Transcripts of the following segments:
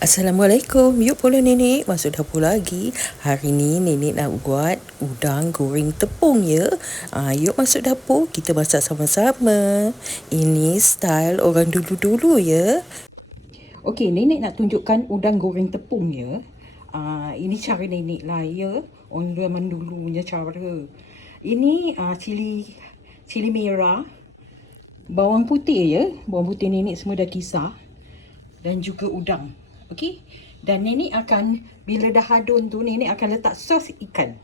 Assalamualaikum. Yuk follow nenek masuk dapur lagi. Hari ni nenek nak buat udang goreng tepung ya. Yuk masuk dapur, kita masak sama-sama. Ini style orang dulu-dulu ya. Okey, nenek nak tunjukkan udang goreng tepung ya. Ini cara nenek lah ya. Orang zaman dulu punya cara. Ini cili merah, bawang putih ya. Bawang putih nenek semua dah kisar. Dan juga udang. Okey. Dan nenek akan, bila dah adun tu, nenek akan letak sos ikan.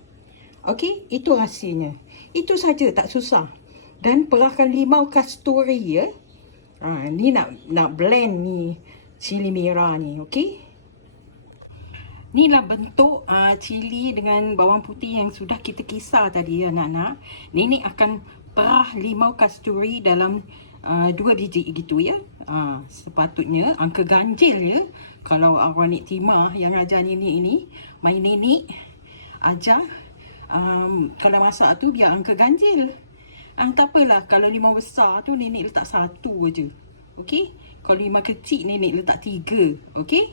Okey. Itu rahsianya. Itu saja, tak susah. Dan perahkan limau kasturi ya. Ni nak blend ni cili merah ni. Okey. Inilah bentuk cili dengan bawang putih yang sudah kita kisar tadi anak-anak. Nenek akan perah limau kasturi dalam 2 biji gitu ya. Sepatutnya angka ganjil ya. Kalau awak Nik Timah yang ajar nenek ini, mai nenek ajar kalau masak tu biar angka ganjil. Tak apalah, kalau limau besar tu nenek letak 1 aja. Okey? Kalau limau kecil nenek letak 3. Okey?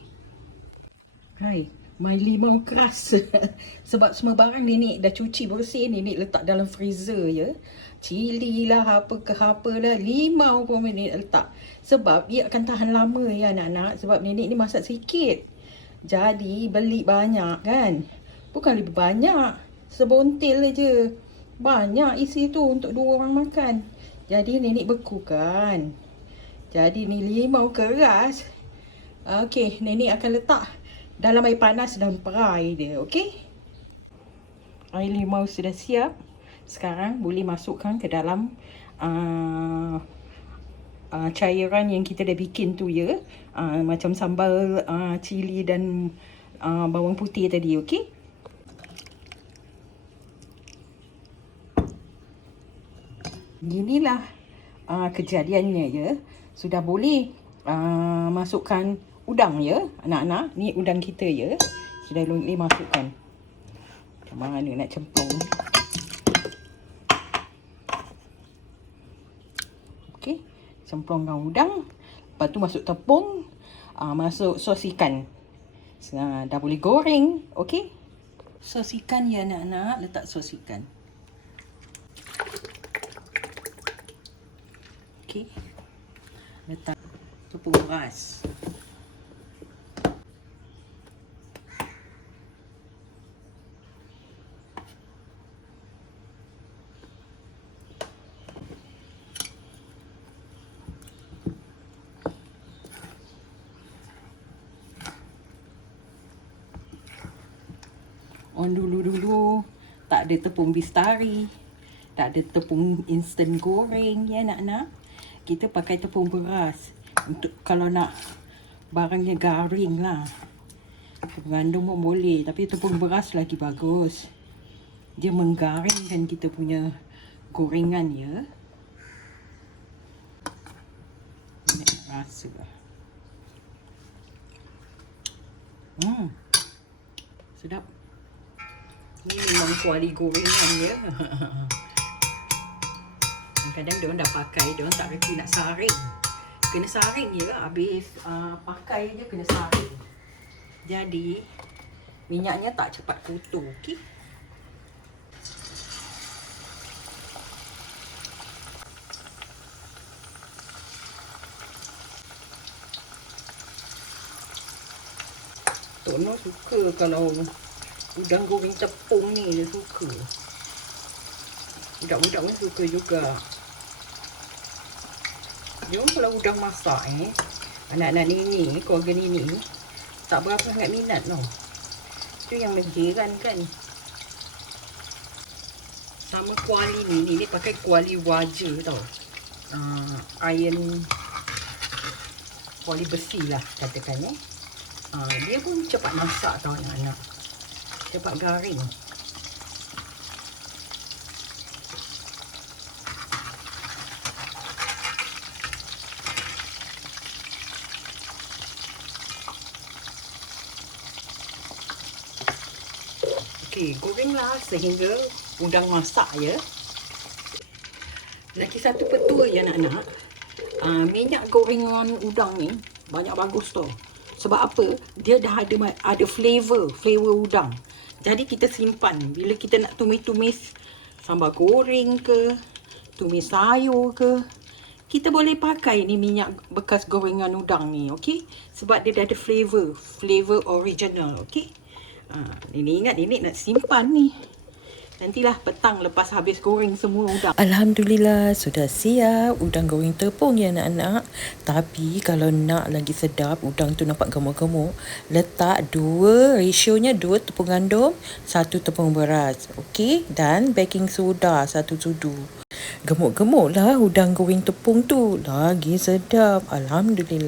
Hai, mai limau keras. Sebab semua barang nenek dah cuci bersih, nenek letak dalam freezer ya. Cili lah, apa lah, limau pun nenek letak. Sebab dia akan tahan lama ya anak-anak. Sebab nenek ni masak sikit. Jadi beli banyak kan. Bukan lebih banyak. Sebontil aja. Banyak isi tu untuk 2 orang makan. Jadi nenek bekukan. Jadi ni limau keras. Okey, nenek akan letak dalam air panas dan perai dia. Okey. Air limau sudah siap. Sekarang boleh masukkan ke dalam cairan yang kita dah bikin tu ya. Macam sambal cili dan bawang putih tadi. Okey. Inilah kejadiannya ya. Sudah boleh masukkan udang ya anak-anak. Ni udang kita ya. Sudah boleh masukkan. Macam mana nak cemplung. Okey, cemplungkan udang. Lepas tu masuk tepung, masuk sos ikan. Dah boleh goreng. Okey. Sos ikan ya anak-anak, letak sos ikan. Okey. Letak tepung beras. Orang dulu-dulu tak ada tepung bistari, tak ada tepung instant goreng ya anak-anak. Kita pakai tepung beras untuk kalau nak barangnya garing lah. Tepung gandum pun boleh, tapi tepung beras lagi bagus. Dia menggaringkan kita punya gorengan ya. Nak rasa. Sedap. Ni memang kuali gorengan ya. Kadang diorang dah pakai, diorang tak reti nak saring. Kena saring ya, habis pakai je kena saring. Jadi minyaknya tak cepat kotor, okey? Tok Noh suka kalau udang goreng tepung ni, dia suka. Budak-budak pun suka juga. Jom kalau udang masak anak-anak ni, keluarga ni tak berapa sangat minat tau. Itu yang mengherankan. Sama kuali ni pakai kuali waja tau. Iron kuali besi lah katakan dia pun cepat masak tau anak-anak. Cepat garing. Okey, gorenglah sehingga udang masak ya. Lagi satu petua ya anak-anak. Minyak gorengan udang ni banyak bagus tau. Sebab apa? Dia dah ada flavor udang. Jadi kita simpan. Bila kita nak tumis-tumis sambal goreng ke, tumis sayur ke, kita boleh pakai ni minyak bekas gorengan udang ni, okey? Sebab dia dah ada flavor original, okey? Nenek ingat nenek nak simpan ni. Nantilah petang lepas habis goreng semua udang. Alhamdulillah, sudah siap udang goreng tepung ya anak-anak. Tapi kalau nak lagi sedap, udang tu nampak gemuk-gemuk, letak rasionya 2 tepung gandum, 1 tepung beras. Okey, dan baking soda 1 sudu. Gemuk-gemuk lah udang goreng tepung tu. Lagi sedap. Alhamdulillah.